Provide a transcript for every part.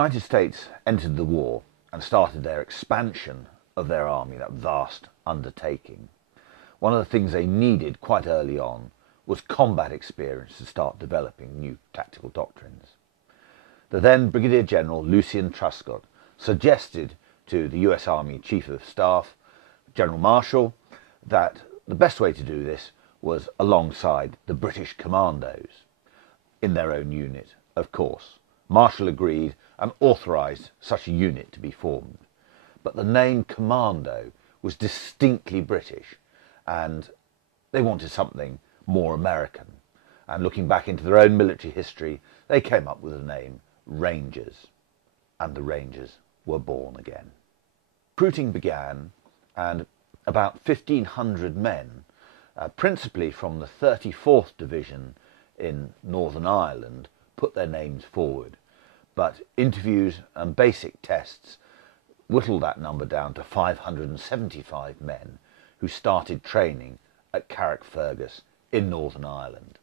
United States entered the war and started their expansion of their army, that vast undertaking. One of the things they needed quite early on was combat experience to start developing new tactical doctrines. The then Brigadier General Lucien Truscott suggested to the US Army Chief of Staff, General Marshall, that the best way to do this was alongside the British commandos, in their own unit, of course. Marshall agreed and authorised such a unit to be formed. But the name commando was distinctly British, and they wanted something more American. And looking back into their own military history, they came up with the name Rangers, and the Rangers were born again. Recruiting began, and about 1,500 men, principally from the 34th Division in Northern Ireland, put their names forward. But interviews and basic tests whittled that number down to 575 men who started training at Carrickfergus in Northern Ireland.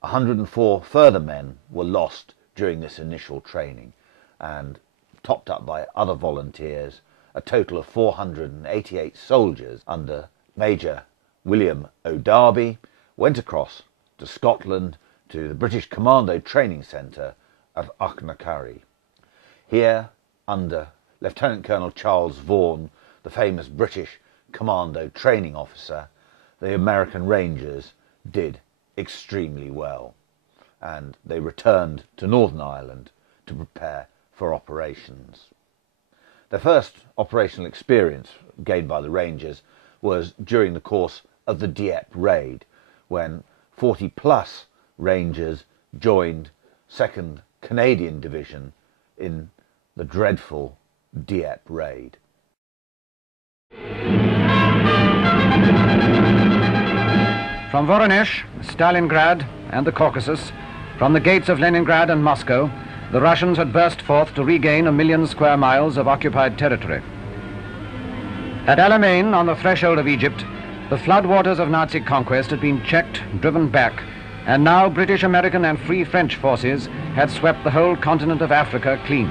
104 further men were lost during this initial training, and topped up by other volunteers, a total of 488 soldiers under Major William O. Darby went across to Scotland to the British Commando Training Centre at Achnacarry. Here, under Lieutenant Colonel Charles Vaughan, the famous British Commando training officer, the American Rangers did extremely well, and they returned to Northern Ireland to prepare for operations. Their first operational experience gained by the Rangers was during the course of the Dieppe raid, when 40+ Rangers joined 2nd Canadian Division in the dreadful Dieppe raid. From Voronezh, Stalingrad and the Caucasus, from the gates of Leningrad and Moscow, the Russians had burst forth to regain 1 million square miles of occupied territory. At Alamein, on the threshold of Egypt, the floodwaters of Nazi conquest had been checked, driven back, and now British, American and Free French forces had swept the whole continent of Africa clean.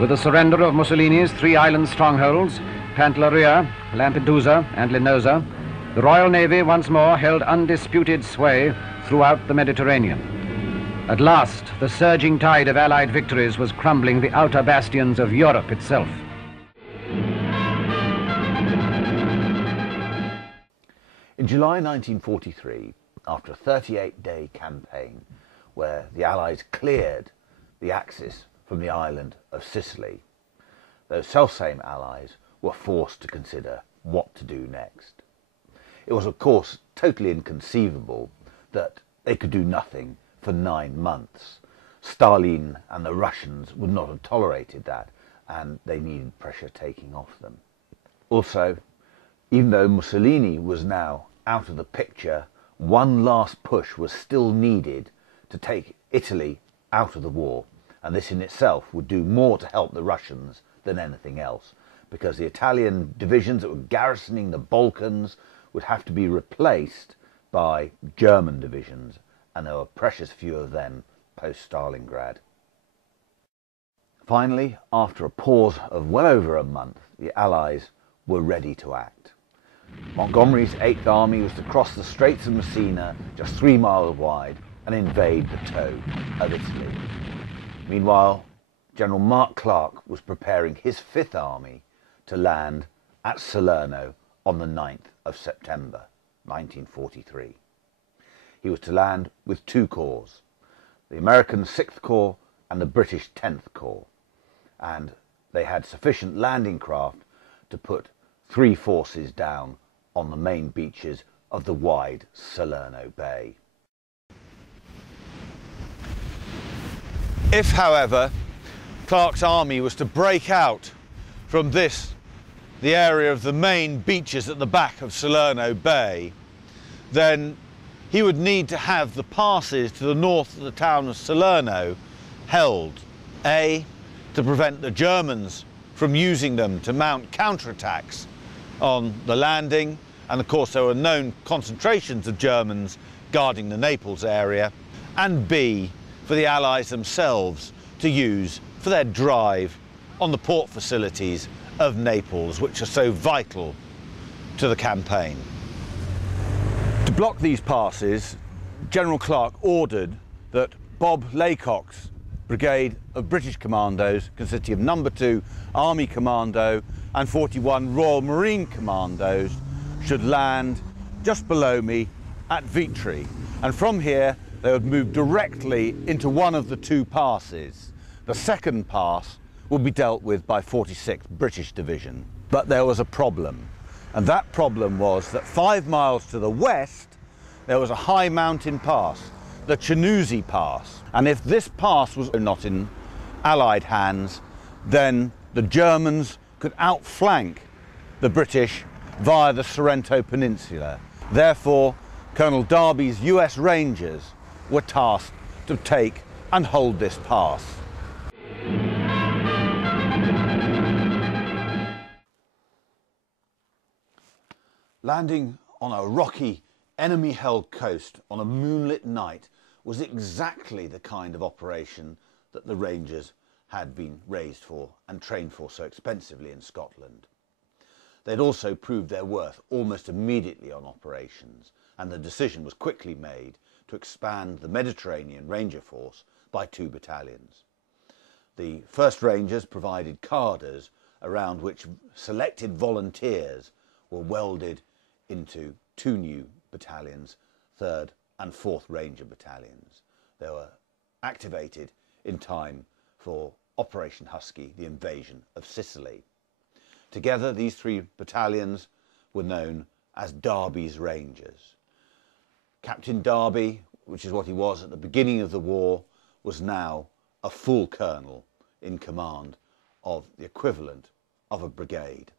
With the surrender of Mussolini's 3 island strongholds, Pantelleria, Lampedusa and Linosa, the Royal Navy once more held undisputed sway throughout the Mediterranean. At last, the surging tide of Allied victories was crumbling the outer bastions of Europe itself. In July 1943, after a 38-day campaign where the Allies cleared the Axis from the island of Sicily, those selfsame Allies were forced to consider what to do next. It was, of course, totally inconceivable that they could do nothing for 9 months. Stalin and the Russians would not have tolerated that, and they needed pressure taking off them. Also, even though Mussolini was now out of the picture, one last push was still needed to take Italy out of the war, and this in itself would do more to help the Russians than anything else, because the Italian divisions that were garrisoning the Balkans would have to be replaced by German divisions, and there were precious few of them post-Stalingrad. Finally, after a pause of well over a month, the Allies were ready to act. Montgomery's 8th Army was to cross the Straits of Messina, just 3 miles wide, and invade the toe of Italy. Meanwhile, General Mark Clark was preparing his 5th Army to land at Salerno on the 9th of September 1943. He was to land with 2 corps, the American 6th Corps and the British 10th Corps, and they had sufficient landing craft to put 3 forces down on the main beaches of the wide Salerno Bay. If, however, Clark's army was to break out from the area of the main beaches at the back of Salerno Bay, then he would need to have the passes to the north of the town of Salerno held. A, to prevent the Germans from using them to mount counterattacks on the landing, and of course there were known concentrations of Germans guarding the Naples area, and B, for the Allies themselves to use for their drive on the port facilities of Naples, which are so vital to the campaign. To block these passes, General Clark ordered that Bob Laycock's brigade of British commandos, consisting of No. 2 Army Commando and 41 Royal Marine Commandos, should land just below me at Vitry, and from here they would move directly into one of the two passes. The second pass would be dealt with by 46th British Division. But there was a problem, and that problem was that 5 miles to the west there was a high mountain pass, the Chinuzi Pass, and if this pass was not in Allied hands, then the Germans could outflank the British via the Sorrento Peninsula. Therefore, Colonel Darby's US Rangers were tasked to take and hold this pass. Landing on a rocky, enemy-held coast on a moonlit night was exactly the kind of operation that the Rangers had been raised for and trained for so expensively in Scotland. They'd also proved their worth almost immediately on operations, and the decision was quickly made to expand the Mediterranean Ranger Force by 2 battalions. The 1st Rangers provided carders around which selected volunteers were welded into 2 new battalions, 3rd and 4th Ranger Battalions. They were activated in time for Operation Husky, the invasion of Sicily. Together, these 3 battalions were known as Darby's Rangers. Captain Darby, which is what he was at the beginning of the war, was now a full colonel in command of the equivalent of a brigade.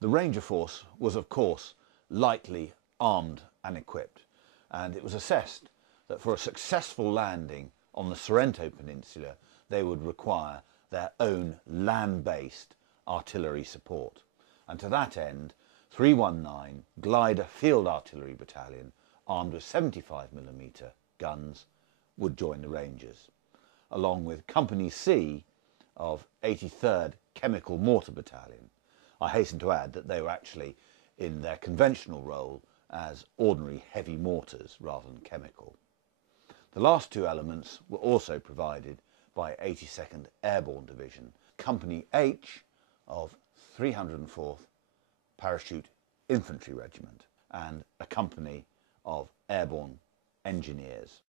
The Ranger Force was, of course, lightly armed and equipped, and it was assessed that for a successful landing on the Sorrento Peninsula, they would require their own land-based artillery support. And to that end, 319 Glider Field Artillery Battalion, armed with 75mm guns, would join the Rangers, along with Company C of 83rd Chemical Mortar Battalion. I hasten to add that they were actually in their conventional role as ordinary heavy mortars rather than chemical. The last 2 elements were also provided by 82nd Airborne Division, Company H of 304th Parachute Infantry Regiment, and a company of Airborne Engineers.